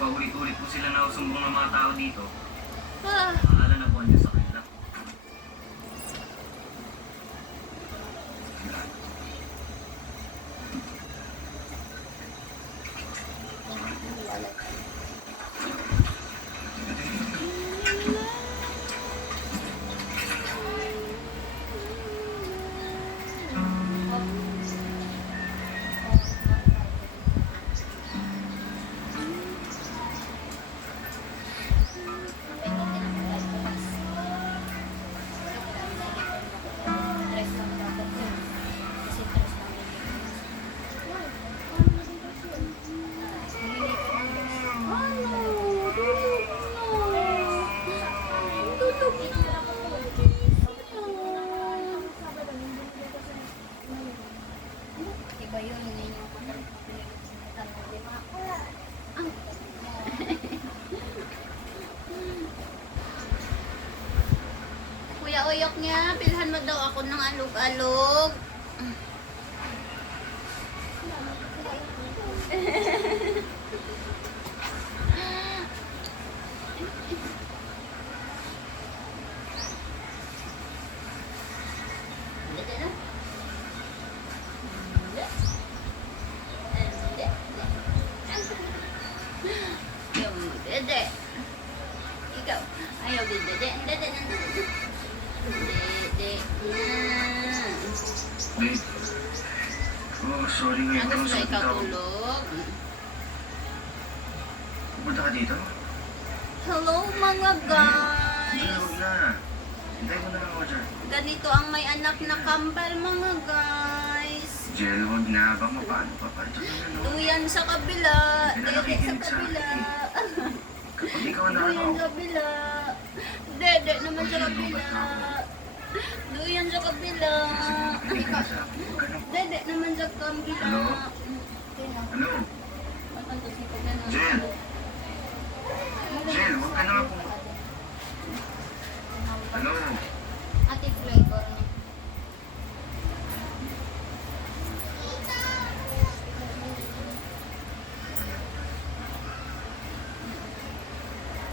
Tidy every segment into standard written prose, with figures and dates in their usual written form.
paulit-ulit po sila nausumbong ng mga tao dito. Ah, Mahala na po ang Diyos sa kanila. iba yun, hindi nyo Kuya Uyok niya, pilhan mo daw ako ng alog-alog. Dede. Ikaw. Ayaw din dede. Dede. Dede. Babe. Oh, sorry ngayon. Ang gusto Sakit ikaw ako. tulog. Pupunta ka dito? Hello mga Huwag guys. na. Hintay mo na lang ako dyan. Ganito ang may anak na kambal mga guys. Jel, huwag na. Bang paano pa pa? Ito na ano. Duyan sa kabila. Hindi na Dede sa nakikinig sa kabila. akin. Kapag ikaw na Duyan ako. sa kabila. Dede naman sa kabila. Duyan sa kabila. Nakikinig ka sa akin. Huwag ka na. Dede naman sa kabila. Hello? Hello? Jen? Jel, huwag ka na ako. Hello? Ate flavor niya.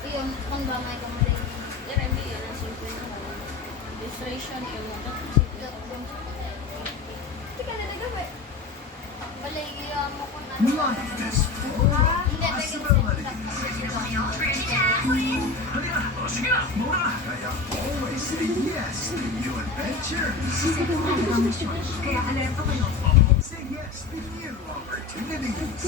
Iyon, kung ba may kamalay. Jeremy, yan ang simple na ako. Distraction, yun mo. Hindi ka na nagawin. Balay, mo kung ano. Life is full of Hindi, possibilities. Kaya always say yes to new adventures. Kaya alerto kayo. Say yes to new opportunities.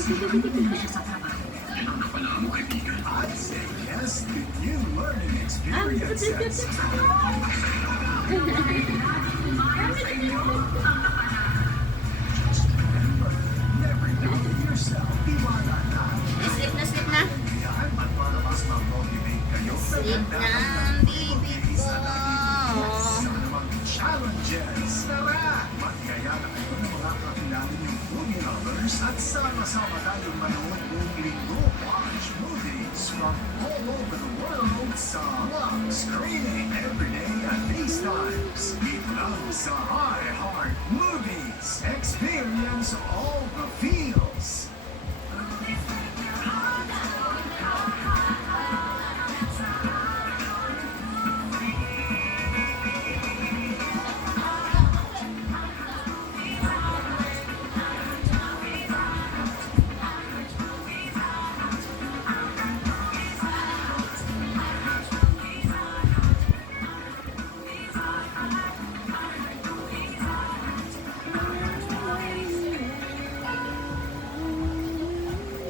I say yes to new learning experiences. Remember, never doubt yourself. Iwala na. Sleep na. Yan, at para mas ma-motivate kayo, Sleep na, baby ko. sa namang challenges. Tara! Magkaya na kayo ng mga kakilala niyong movie lovers at sama-sama tayong manood buong linggo. Watch movies from all over the world sa Love Screening every day at these times. Dito lang sa iHeart Movies. Experience all the feels.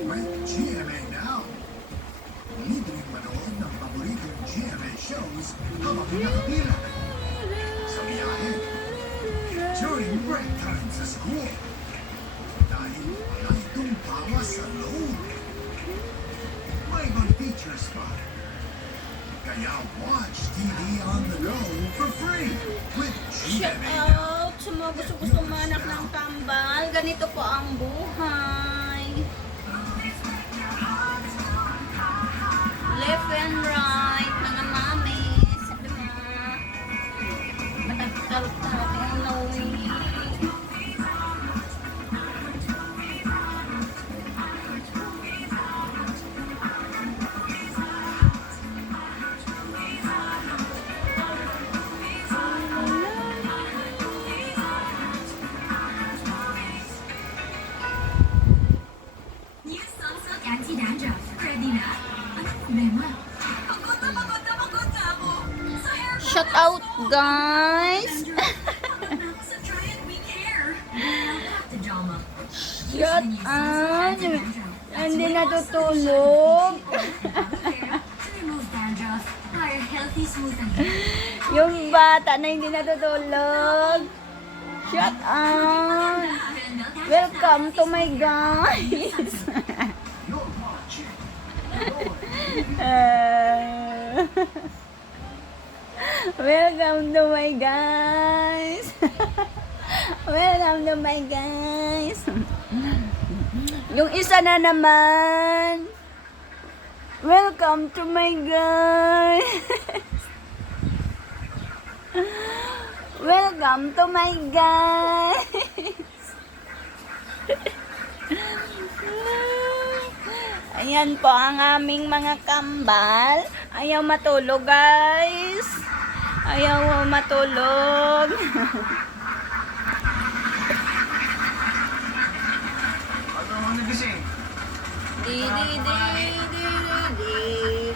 With GMA Now. Libreng manood ng paboritong GMA shows habang nakapila. Sa biyahe. During break time sa school. Dahil wala itong bawas sa load. May ibang features pa. Kaya watch TV on the go for free with Shout GMA Now. out sa mga gusto manak ng tambal. Ganito po ang buhay. Left and right, mga mami. Sabi mo, matagtarot na natin ang nawi. Sunsilk Anti-Dandruff. Ready na? Anong problema? Pagod na ako. Sa hair ko. Shout out, guys! Pagod na ako sa dry and weak hair. Well, back to drama. Shout out! Hindi natutulog. To remove dandruff, hire healthy, smooth and hair. Yung bata na hindi natutulog. Shout out! Welcome to my guys! You're watching. Welcome to my guys! Welcome to my guys! Yung isa na naman! Welcome to my guys! Welcome to my guys! Ayan po ang aming mga kambal. Ayaw matulog, guys. Ayaw matulog. Ano ang nagising? Di di di di di di.